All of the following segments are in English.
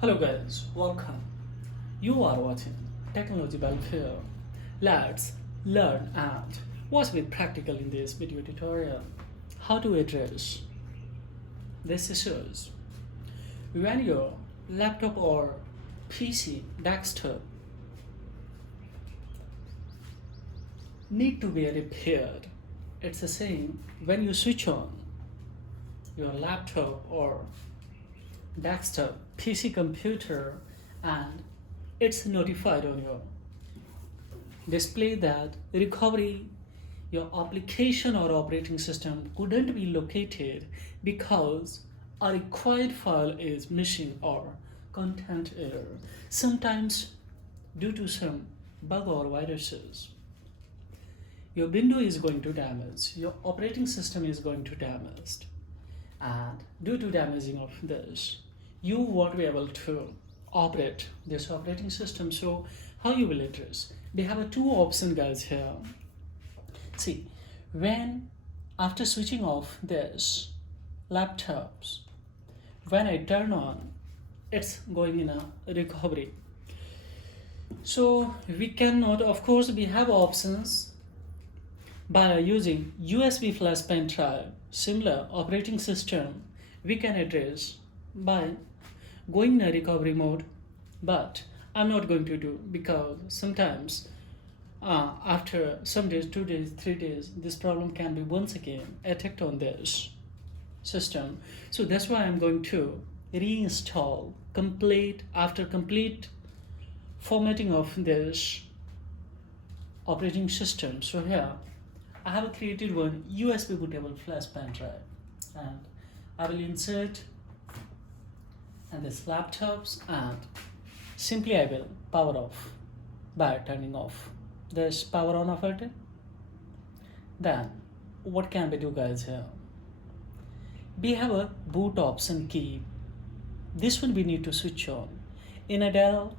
Hello guys, welcome. You are watching Technology Welfare. Let's learn and watch with practical in this video tutorial. How to address these issues. When your laptop or PC desktop need to be repaired, it's the same when you switch on your laptop or desktop PC computer and it's notified on your display that recovery your application or operating system couldn't be located because a required file is missing or content error, sometimes due to some bug or viruses. Your window is going to damage, your operating system is going to damage, and due to damaging of this you won't be able to operate this operating system. So how you will address, they have a two option guys here. See, when after switching off this laptops, when I turn on, it's going in a recovery. So we cannot, of course we have options by using USB flash pen drive, similar operating system we can address by going in a recovery mode, but I'm not going to do because sometimes after some days, 2 days, 3 days, this problem can be once again attacked on this system. So that's why I'm going to reinstall complete after complete formatting of this operating system. So here I have created one USB bootable flash pen drive and I will insert and this laptops and simply I will power off by turning off this power on of it. Then what can we do guys here? We have a boot option key. This one we need to switch on. In a Dell,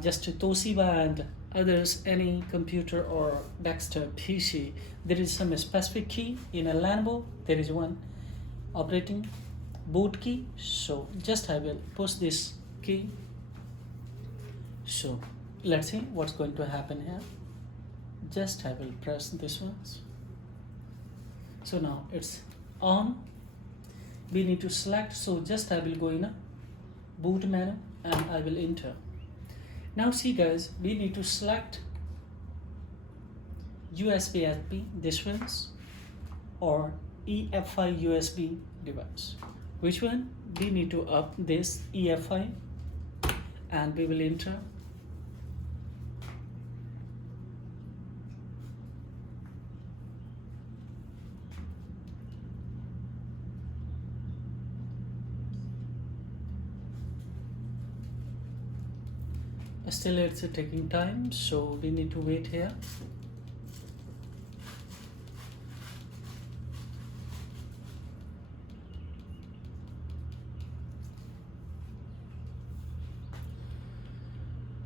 just Toshiba and others, any computer or desktop PC, there is some specific key. In a Lenovo, there is one operating boot key. So just I will push this key. So let's see what's going to happen here. Just I will press this one. So now it's on. We need to select, so just I will go in a boot menu and I will enter. Now see guys, we need to select USB SP, this one's, or EFI USB device. Which one? We need to up this EFI and we will enter. Still it's taking time, so we need to wait here.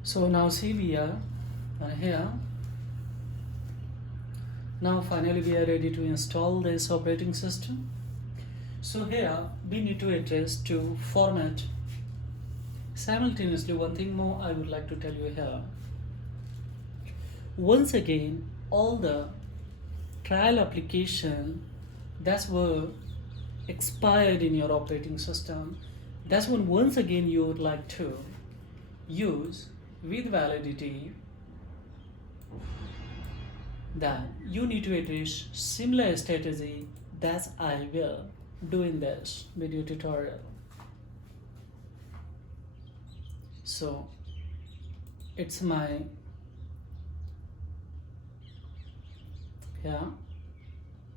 So now see we are here. Now finally we are ready to install this operating system. So here we need to address to format. Simultaneously, one thing more I would like to tell you here. Once again, all the trial application that were expired in your operating system, that's one once again you would like to use with validity, then you need to address similar strategy that I will do in this video tutorial. So it's my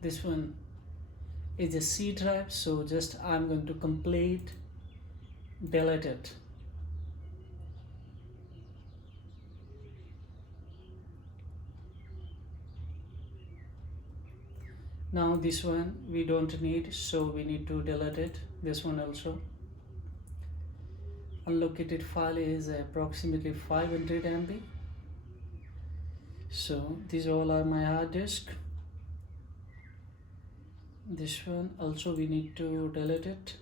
this one is a C drive, so just I'm going to complete delete it. Now this one we don't need, so we need to delete it. This one also. Unlocated file is approximately 500 MB. So these all are my hard disk. This one also we need to delete it.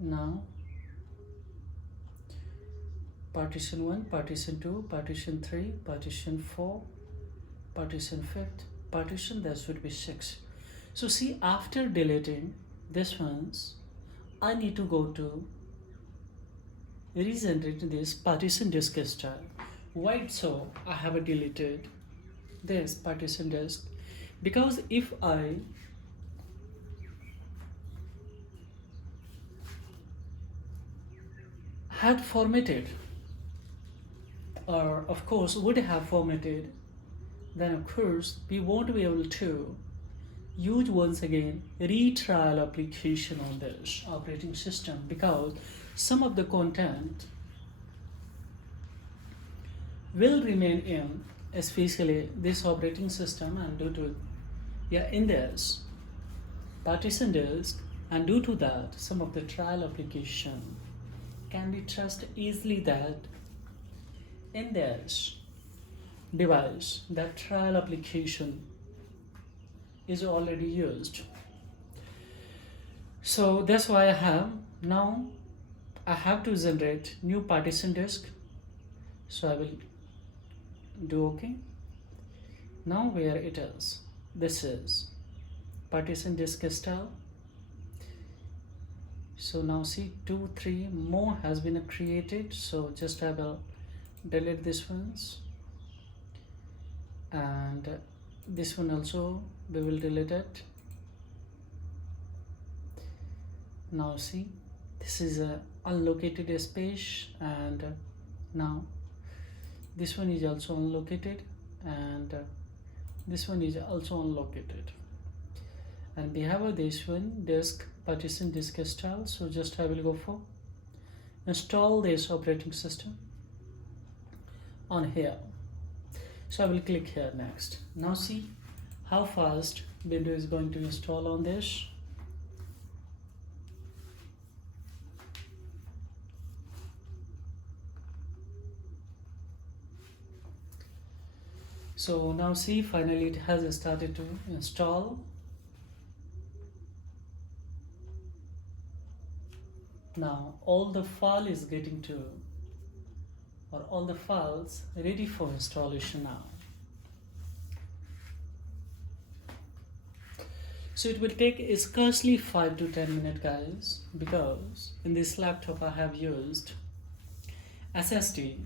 Now partition 1, partition 2, partition 3, partition 4, partition 5th, partition that should be 6. So see, after deleting this ones, I need to go to regenerate this partition disk style. Why so I have deleted this partition disk? Because if I had formatted, or of course would have formatted, then of course we won't be able to use once again retrial application on this operating system, because some of the content will remain in especially this operating system, and due to in this partition disk, and due to that some of the trial application can be trusted easily that in this device that trial application is already used. So that's why I have to generate new partition disk. So I will do OK. Now where it is, this is partition disk style. So now see 2 3 more has been created, so just I will delete this ones, and this one also we will delete it. Now see, this is a unlocated space, and now this one is also unlocated, and this one is also unlocated, and we have this one disk partition disk style. So just I will go for install this operating system on here. So I will click here next. Now see how fast Windows is going to install on this. So now see, finally it has started to install. Now all the file is getting to, or all the files ready for installation now. So it will take scarcely 5 to 10 minutes, guys, because in this laptop I have used SSD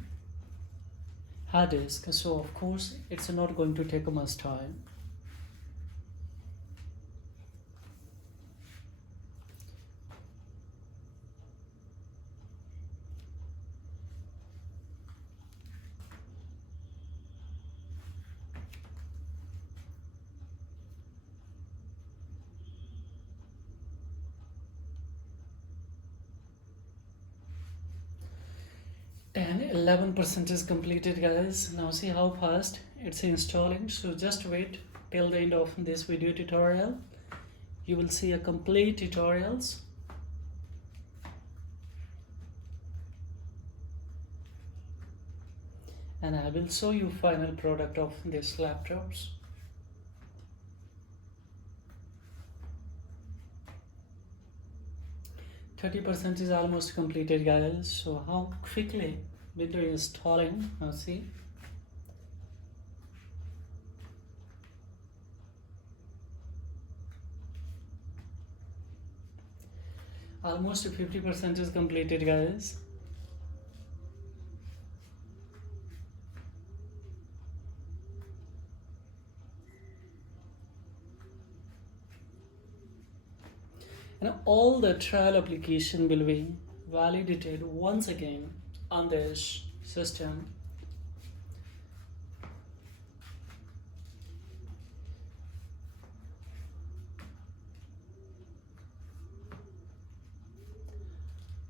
hard disk, so of course it's not going to take much time. And 11% is completed, guys. Now see how fast it's installing. So just wait till the end of this video tutorial. You will see a complete tutorials. And I will show you final product of these laptops. %30 is almost completed, guys. So how quickly Windows is installing? Now see. Almost 50% is completed, guys. And all the trial application will be validated once again on this system.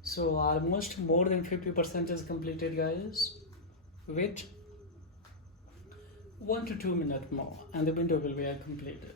So almost more than 50% is completed, guys. Wait 1 to 2 minutes more and the window will be completed.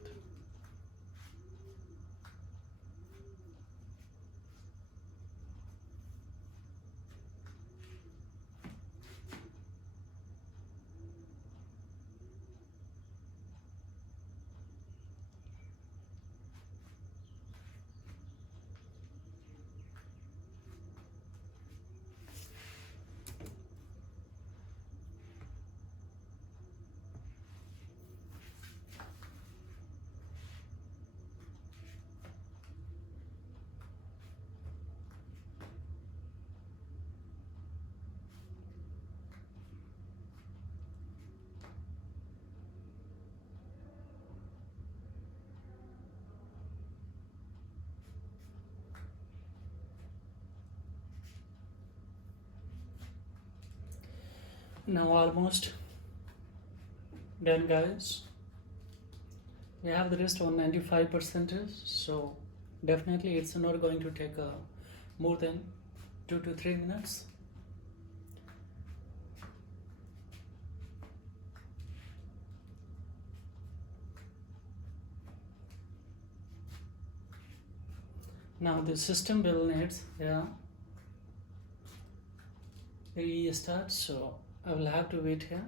Now almost done, guys. We have the rest on 95%, so definitely it's not going to take more than 2 to 3 minutes. Now the system will needs restart, so I will have to wait here.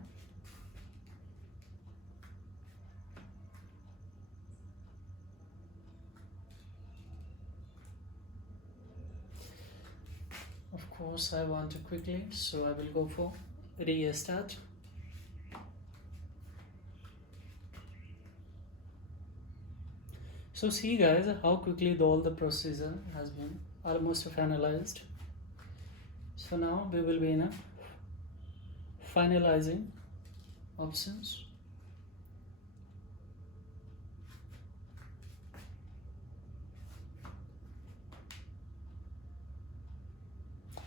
Of course I want to quickly, so I will go for restart. So see guys how quickly all the procedure has been almost finalized. So now we will be in a finalizing options.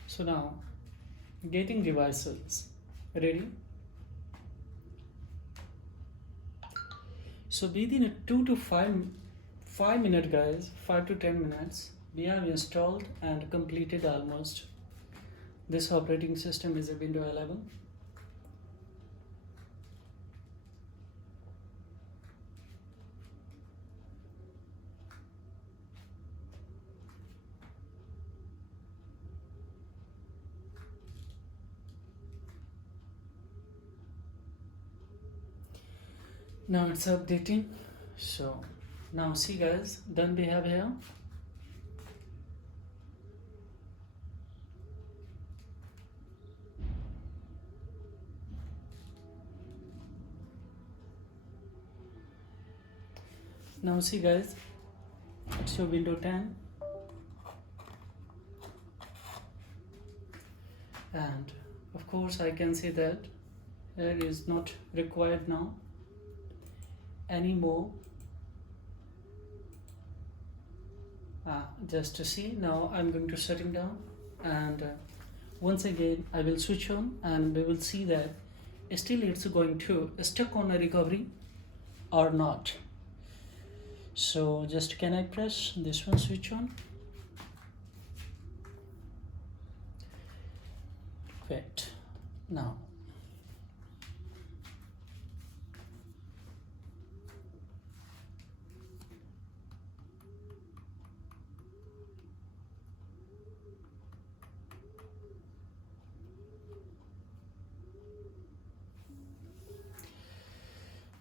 So now getting devices ready. So within a 2 to 5 minutes, guys, 5 to 10 minutes, we have installed and completed almost this operating system is a Windows 11. Now it's updating. So now see guys, then we have here now see guys, it's your Windows 10 and of course I can say that here is not required now anymore. Just to see, now I'm going to shutting down and once again I will switch on and we will see that still it's going to stuck on a recovery or not. So just can I press this one, switch on? Wait, now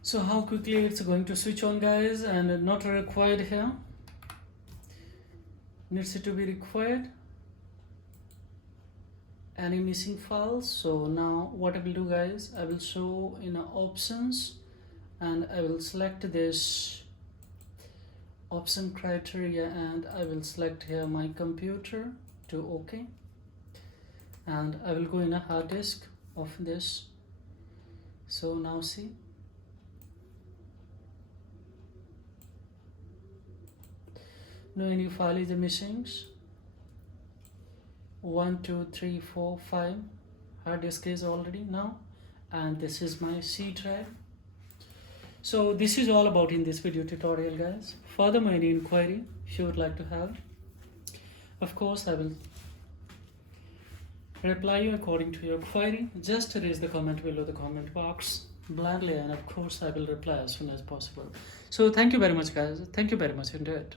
so how quickly it's going to switch on guys, and not required here, needs to be required any missing files. So now what I will do guys, I will show in options and I will select this option criteria and I will select here my computer to OK, and I will go in a hard disk of this. So now see, no any file is missing. 1 2 3 4 5 hard disk is already now, and this is my C drive. So this is all about in this video tutorial guys. Furthermore, any inquiry if you would like to have, of course I will reply you according to your query. Just raise the comment below the comment box blindly, and of course I will reply as soon as possible. So thank you very much guys, thank you very much indeed.